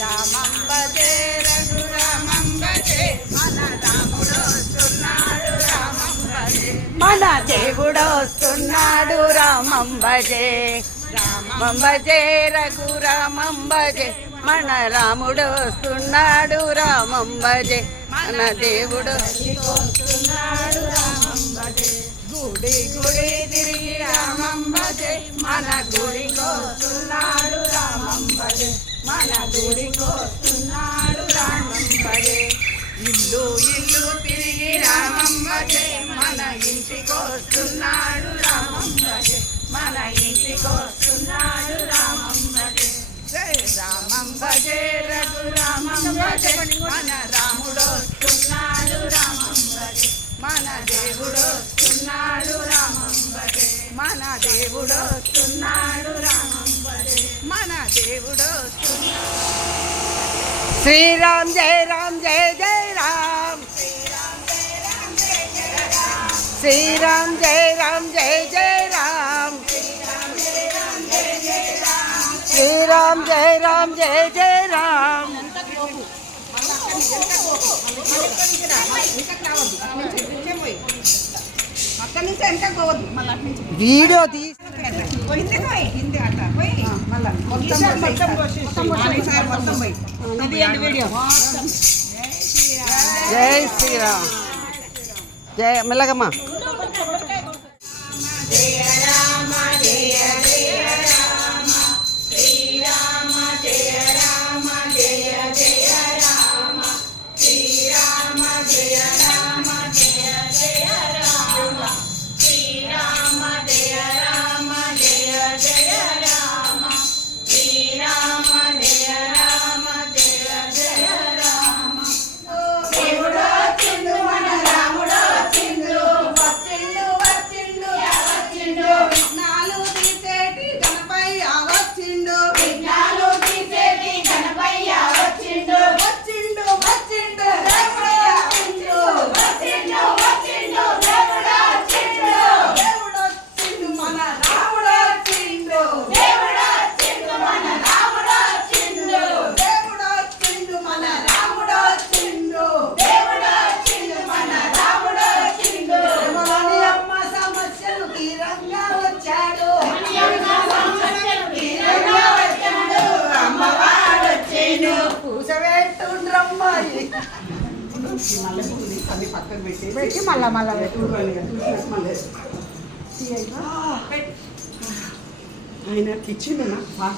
రామం భజే రఘురామం భజే మన రాముడు వస్తున్నాడు రామం భజే మన దేవుడు వస్తున్నాడు రామం భజే రామం భజే రఘురామం భజే మన రాముడు వస్తున్నాడు రామం భజే మన దేవుడు వస్తున్నాడు రామం భజే గుడి గుడి తిరిగి రామం భజే మన గుడికి వస్తున్నాడు రామం భజే మన గుడికి వస్తున్నాడు రామం భజే ఇల్లు ఇల్లు తిరిగి రామం భజే మన ఇంటికి వస్తున్నాడు రామం భజే మన ఇంటికి వస్తున్నాడు రామం భజే జై రామం భజే రఘురామం భజే మన రాముడు వస్తున్నాడు రామం భజే మన దేవుడు వస్తున్నాడు రామం భజే మన దేవుడు వస్తున్నాడు రామం భజే మన దేవుడు శ్రీరామ్ జయ రామ్ జయ జయ రామ్ శ్రీరామ్ జయ రామ్ జయ జయ రామ్ శ్రీరామ్ జయ రామ్ జయ జయ రామ్ వీడియో తీసి జై శ్రీరామ్ జయ మెల్లగమ్మ జయ రామ జయ జయ రామ శ్రీరామ జయ రామ జయ జయ రామ శ్రీరామ జయ రామ జయ జయ రామ శ్రీరామ జయ రామ జయ జయ రామ శ్రీరామ జయ రామ జయ జయ రామ దేవుడు వచ్చిండు మన రాముడు వచ్చిండు వచ్చిండు వచ్చిండు వచ్చిండు విఘ్నాలు తీసేటి గణపయ్య వచ్చిండు విఘ్నాలు తీసేటి గణపయ్య వచ్చిండు వచ్చిండు వచ్చిండు దేవుడు వచ్చిండు వచ్చిండు వచ్చిండు దేవుడు వచ్చిండు దేవుడు వచ్చిండు మన రాముడు వచ్చిండు దేవుడు వచ్చిండు మన రాముడు వచ్చిండు దేవుడు వచ్చిండు మన రాముడు వచ్చిండు దేవుడు వచ్చిండు మన రాముడు వచ్చిండు మని అమ్మ సమస్యలు తీరంగా వచ్చాడు మని అమ్మ సమస్యలు తీరంగా వచ్చాడు అమ్మవారు వచ్చిండు కూసబెట్టుండ్రమ్మాయి మళ్ళీ పక్కన పెట్టి మళ్ళా ఆయన ఇచ్చిండు నా పాట